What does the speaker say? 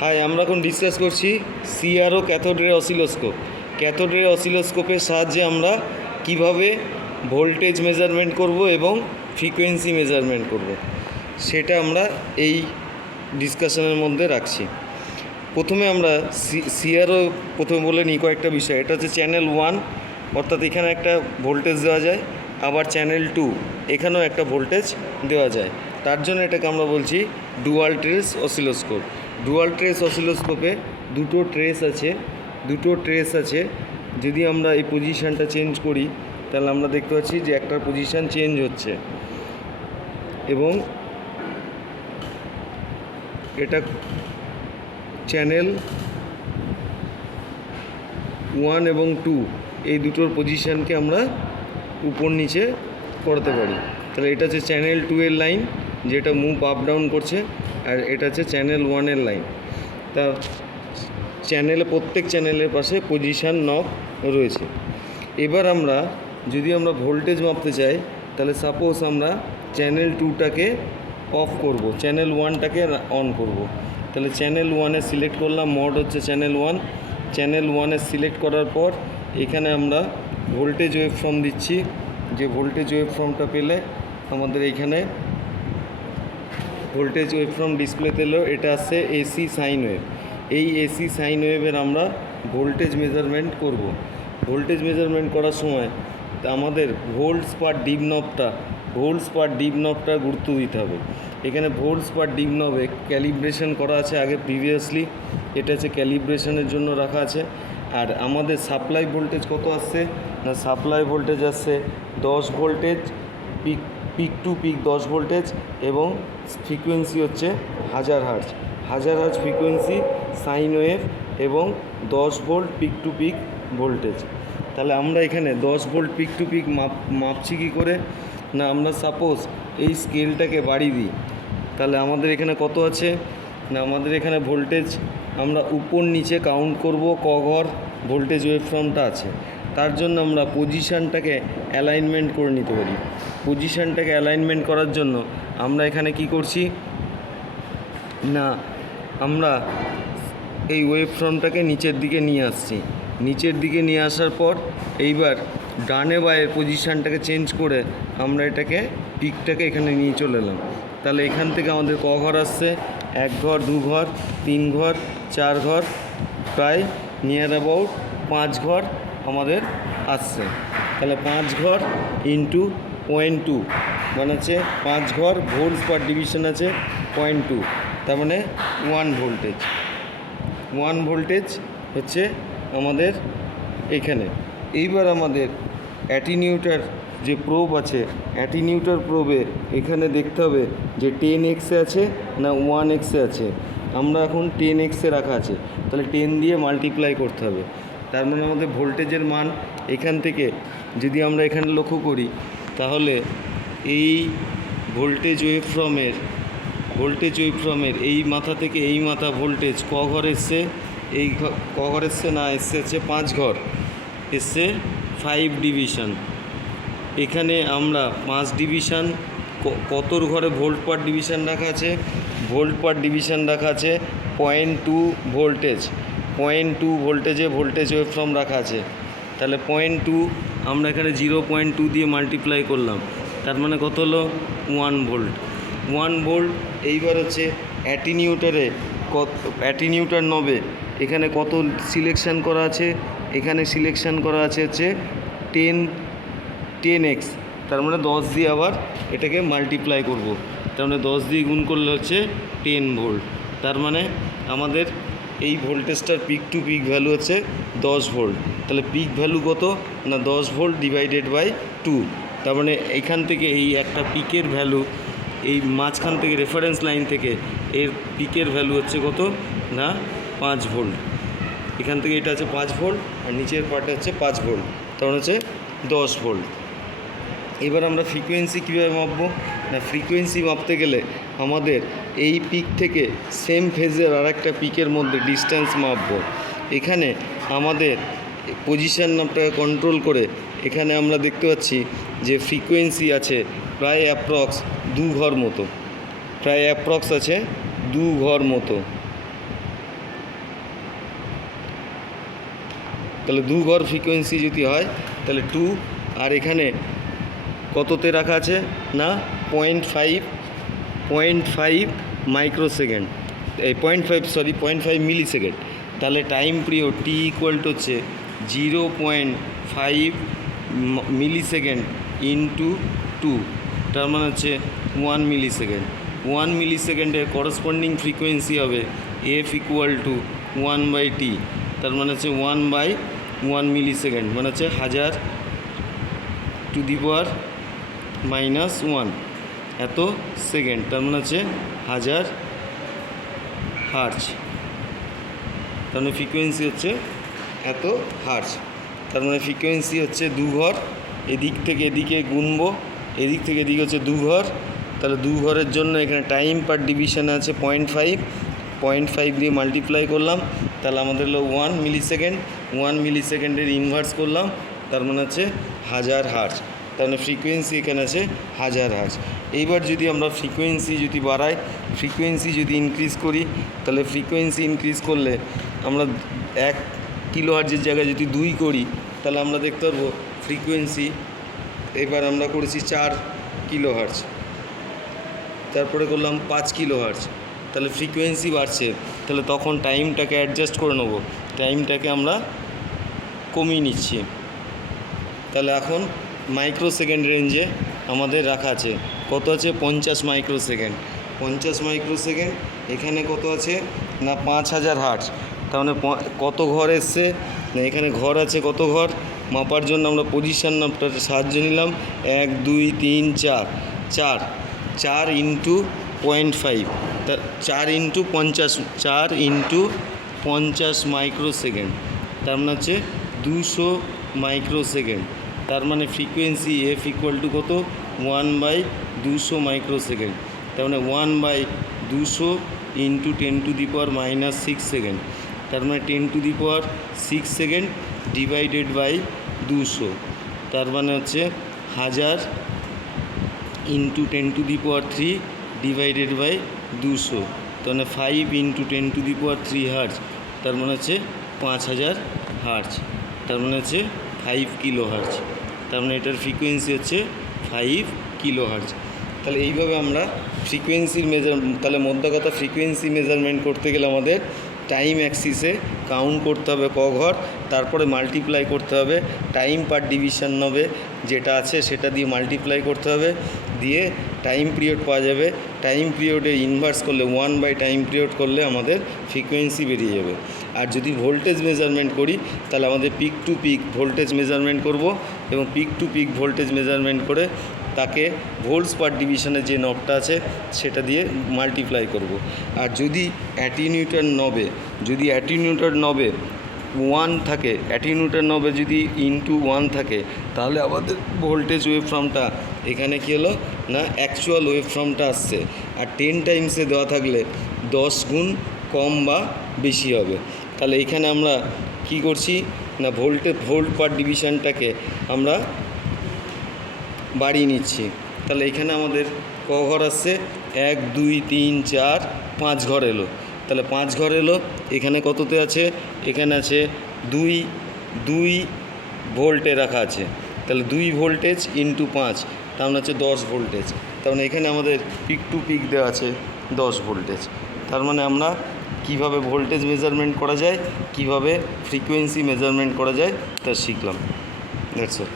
High, আমরা এখন discuss করছি CRO cathode ray oscilloscope. Cathode ray অসিলোস্কোপের সাহায্যে আমরা কিভাবে ভোল্টেজ মেজারমেন্ট করব এবং ফ্রিকোয়েন্সি মেজারমেন্ট করব, সেটা আমরা এই ডিসকাশনের মধ্যে রাখছি। প্রথমে আমরা সিআরও প্রথমে বলে নিই কয়েকটা বিষয়। এটা হচ্ছে চ্যানেল 1, অর্থাৎ এখানে একটা ভোল্টেজ দেওয়া যায়, আবার চ্যানেল 2 এখানেও একটা ভোল্টেজ দেওয়া যায়। তার জন্য এটাকে আমরা বলছি dual trace oscilloscope. Dual trace অসিলোস্কোপে দুটো ট্রেস আছে। যদি আমরা এই পজিশানটা চেঞ্জ করি তাহলে আমরা দেখতে পাচ্ছি যে একটা পজিশান চেঞ্জ হচ্ছে, এবং এটা চ্যানেল 1 এবং 2 এই দুটোর পজিশানকে আমরা উপর নিচে করতে পারি। তাহলে এটা হচ্ছে চ্যানেল 2 এর লাইন, যেটা মুভ আপ ডাউন করছে, আর এটা হচ্ছে চ্যানেল 1 এর লাইন। তা প্রত্যেক চ্যানেলের পাশে পজিশান নব রয়েছে। এবার যদি আমরা ভোল্টেজ মাপতে চাই, তাহলে সাপোজ আমরা চ্যানেল 2টাকে অফ করব, চ্যানেল 1টাকে অন করব। তাহলে চ্যানেল 1-এ সিলেক্ট করলাম, মোড হচ্ছে চ্যানেল 1। চ্যানেল 1-এ সিলেক্ট করার পর এখানে আমরা ভোল্টেজ ওয়েভ ফর্ম দিচ্ছি। যে ভোল্টেজ ওয়েভ ফর্মটা পেলে আমাদের এইখানে ভোল্টেজ ওয়েভ ফর্ম ডিসপ্লেতে এলো, এটা আসছে এসি সাইন ওয়েভ। এই এসি সাইন ওয়েভের আমরা ভোল্টেজ মেজারমেন্ট করব। ভোল্টেজ মেজারমেন্ট করার সময় আমাদের ভোল্টস পার ডিপ নবটা গুরুত্ব দিতে হবে। এখানে ভোল্টস পার ডিপ নবে ক্যালিব্রেশন করা আছে আগে প্রিভিয়াসলি, এটা হচ্ছে ক্যালিব্রেশনের জন্য রাখা আছে। আর আমাদের সাপ্লাই ভোল্টেজ কত আসছে না, সাপ্লাই ভোল্টেজ আসছে 10 voltage, peak to peak 10 voltage, এবং ফ্রিকোয়েন্সি হচ্ছে 1000 হার্জ ফ্রিকোয়েন্সি সাইন ওয়েভ, এবং 10 volt peak to peak voltage. তাহলে আমরা এখানে 10 ভোল্ট পিক টু পিক মাপছি কী করে না, আমরা সাপোজ এই স্কেলটাকে বাড়িয়ে দিই, তাহলে আমাদের এখানে কত আছে না, আমাদের এখানে ভোল্টেজ আমরা উপর নিচে কাউন্ট করব ঘর ভোল্টেজ ওয়েভ ফর্মটা আছে। তার জন্য আমরা পজিশানটাকে অ্যালাইনমেন্ট করে নিতে পারি। পজিশানটাকে অ্যালাইনমেন্ট করার জন্য আমরা এখানে কি করছি না, আমরা এই ওয়েভ ফর্মটাকে নিচের দিকে নিয়ে আসছি। নিচের দিকে নিয়ে আসার পর এইবার ডানে বায়ের পজিশানটাকে চেঞ্জ করে আমরা পিকটাকে এখানে নিয়ে চলে এলাম। তাহলে এখান থেকে আমাদের ঘর আসছে 1 ঘর, 2 ঘর, 3 ঘর, 4 ঘর, প্রায় নিয়ার অ্যাবাউট 5 ঘর আমাদের আসছে। তাহলে 5 ঘর ইন্টু 0.2 মানে হচ্ছে 5 ঘর, ভোল্টস পার ডিভিশন আছে 0.2, তার মানে 1 ভোল্টেজ হচ্ছে আমাদের এখানে। এইবার আমাদের অ্যাটিনিউটার যে প্রোব আছে, অ্যাটিনিউটার প্রোবে এখানে দেখতে হবে যে 10x আছে না 1x আছে। আমরা এখন 10x রাখা আছে, তাহলে 10 দিয়ে মাল্টিপ্লাই করতে হবে। তার মানে আমাদের ভোল্টেজের মান এখান থেকে যদি আমরা এখানে লক্ষ্য করি, তাহলে এই ভোল্টেজ ওয়েভ ফর্মের এই মাথা থেকে এই মাথা ভোল্টেজ ক ঘর এসছে, এই ক ঘর এসছে না, এসছে হচ্ছে 5 ঘর, এসছে 5 ডিভিশন। এখানে আমরা 5 ডিভিশন, কতর ঘরে ভোল্ট পার ডিভিশন রাখা আছে, ভোল্ট পার ডিভিশন রাখা আছে 0.2 ভোল্টেজ। 0.2 ভোল্টেজে ভোল্টেজ ওয়েভ ফর্ম রাখা আছে। তাহলে 0.2 আমরা এখানে 0.2 দিয়ে মাল্টিপ্লাই করলাম, তার মানে কত হলো 1 ভোল্ট। এইবার হচ্ছে অ্যাটিনিউটার নবে এখানে কত সিলেকশান করা আছে, এখানে সিলেকশান করা আছে হচ্ছে 10x, তার মানে 10 দিয়ে আবার এটাকে মাল্টিপ্লাই করব, তার মানে 10 দিয়ে গুণ করলে হচ্ছে 10 ভোল্ট। তার মানে আমাদের এই ভোল্টেজটার পিক টু পিক ভ্যালু হচ্ছে 10 ভোল্ট। তাহলে পিক ভ্যালু কত না 10 ভোল্ট ডিভাইডেড বাই 2, তার মানে এইখান থেকে এই একটা পিকের ভ্যালু, এই মাঝখান থেকে রেফারেন্স লাইন থেকে এর পিকের ভ্যালু হচ্ছে কত না 5 ভোল্ট। এখান থেকে এটা হচ্ছে 5 ভোল্ট, আর নিচের পার্টটা হচ্ছে 5 ভোল্ট, তখন হচ্ছে 10 ভোল্ট। এবার আমরা ফ্রিকোয়েন্সি কীভাবে মাপবো না, ফ্রিকোয়েন্সি মাপতে গেলে আমাদের এই পিক থেকে সেম ফেজের আর একটা পিকের মধ্যে ডিস্ট্যান্স মাপবো। এখানে আমাদের পজিশান নামটাকে কন্ট্রোল করে এখানে আমরা দেখতে পাচ্ছি যে ফ্রিকোয়েন্সি আছে প্রায় অ্যাপ্রক্স 2 ঘর মতো, আছে 2 ঘর মতো। তাহলে 2 ঘর ফ্রিকোয়েন্সি যদি হয় তাহলে 2, আর এখানে কততে রাখা আছে না 0.5 মাইক্রোসেকেন্ড, এই 0.5 মিলি সেকেন্ড। তাহলে time period T equal to হচ্ছে 0.5 মিলি সেকেন্ড ইন্টু 2, তার মানে হচ্ছে 1 মিলি সেকেন্ড। 1 মিলি সেকেন্ডের করসপন্ডিং ফ্রিকোয়েন্সি হবে এফ ইকুয়াল টু 1/t, তার মানে হচ্ছে 1/1 মিলি সেকেন্ড, মানে হচ্ছে 1000 টু দি পাওয়ার -1 এত সেকেন্ড, তার মানে হচ্ছে 1000 হার্জ। তার মানে ফ্রিকোয়েন্সি হচ্ছে এত হার্জ। তার মানে ফ্রিকোয়েন্সি হচ্ছে 2 ঘর, এদিক থেকে এদিকে গুনবো, এদিক থেকে এদিকে হচ্ছে 2 ঘর। তাহলে 2 ঘরের জন্য এখানে টাইম পার ডিভিশনে আছে 0.5 দিয়ে মাল্টিপ্লাই করলাম, তাহলে আমাদের হলো 1 মিলি সেকেন্ড। 1 মিলি সেকেন্ডের ইনভার্স করলাম, তার মানে হচ্ছে 1000 হার্জ। তার মানে ফ্রিকোয়েন্সি এখানে আছে 1000 হার্জ। এইবার যদি আমরা ফ্রিকোয়েন্সি যদি বাড়াই, ফ্রিকোয়েন্সি যদি ইনক্রিজ করি, তাহলে ফ্রিকোয়েন্সি ইনক্রিজ করলে আমরা 1 কিলো হার্জের জায়গায় যদি 2 করি, তাহলে আমরা দেখতে পারবো ফ্রিকোয়েন্সি এবার আমরা করেছি 4 কিলো হার্জ, তারপরে করলাম 5 কিলো হার্জ, তাহলে ফ্রিকোয়েন্সি বাড়ছে। তাহলে তখন টাইমটাকে অ্যাডজাস্ট করে নেব, টাইমটাকে আমরা কমিয়ে নিচ্ছি। তাহলে এখন মাইক্রোসেকেন্ড রেঞ্জে আমাদের রাখা আছে, কত আছে 50 মাইক্রোসেকেন্ড। 50 মাইক্রোসেকেন্ড এখানে কত আছে না 5000 হার্জ। তার মানে কত ঘর এসছে না এখানে ঘর আছে, কত ঘর মাপার জন্য আমরা পজিশন নাম্বারটার সাহায্য নিলাম, 1 2 3 4, 4 ইন্টু 0.5, তা 4 ইন্টু 50, 4 ইন্টু 50 মাইক্রোসেকেন্ড, তার মানে হচ্ছে 200 মাইক্রোসেকেন্ড। তার মানে ফ্রিকোয়েন্সি এফ ইকুয়াল টু কত 1/200 মাইক্রোসেকেন্ড, তার মানে 1/200 into 10 to the power -6 second, তার মানে 10 to the power 6 second divided by 200, তার মানে হচ্ছে 1000 into 10 to the power 3 divided by 200, তার মানে 5 into 10 to the power 3 hertz, তার মানে হচ্ছে 5000 হার্জ, তার মানে হচ্ছে 5 কিলো হার্জ। তার মানে এটার ফ্রিকোয়েন্সি হচ্ছে 5 কিলো হার্জ। তাহলে এইভাবে আমরা ফ্রিকোয়েন্সির তাহলে মোদ্দা কথা ফ্রিকোয়েন্সি মেজারমেন্ট করতে গেলে আমাদের টাইম অ্যাক্সিসে কাউন্ট করতে হবে ক ঘর, তারপরে মাল্টিপ্লাই করতে হবে, টাইম পার ডিভিশন হবে যেটা আছে সেটা দিয়ে মাল্টিপ্লাই করতে হবে, দিয়ে টাইম পিরিয়ড পাওয়া যাবে। টাইম পিরিয়ডে ইনভার্স করলে 1/টাইম পিরিয়ড করলে আমাদের ফ্রিকোয়েন্সি বেরিয়ে যাবে। আর যদি ভোল্টেজ মেজারমেন্ট করি তাহলে আমাদের peak to peak voltage measurement করব, এবং peak to peak voltage measurement করে তাকে ভোল্টস পার ডিভিশনে যে নবটা আছে সেটা দিয়ে মাল্টিপ্লাই করব। আর যদি অ্যাটিনিউটার নবে 1 থাকে, অ্যাটিনিউটার নবে যদি ইনটু 1 থাকে, তাহলে আমাদের ভোল্টেজ ওয়েভফর্মটা এখানে কী হলো না অ্যাকচুয়াল ওয়েভফর্মটা আসছে। আর 10 টাইমসে দেওয়া থাকলে 10 গুণ কম বা বেশি হবে। তাহলে এখানে আমরা কি করছি না ভোল্ট পার ডিভিশনটাকে আমরা বাড়িয়ে নিচ্ছি। তাহলে এখানে আমাদের ক ঘর আসছে 1 2 3 4 5 ঘর এলো। তাহলে 5 ঘর এলো, এখানে কততে আছে, এখানে আছে 2 ভোল্টে রাখা আছে। তাহলে 2 ভোল্টেজ ইন্টু 5, তার মানে হচ্ছে 10 ভোল্টেজ। তার মানে এখানে আমাদের পিক টু পিক দেওয়া আছে 10 ভোল্টেজ। তার মানে আমরা কিভাবে ভোল্টেজ মেজারমেন্ট করা যায়, কিভাবে ফ্রিকোয়েন্সি মেজারমেন্ট করা যায় তা শিখলাম। That's all.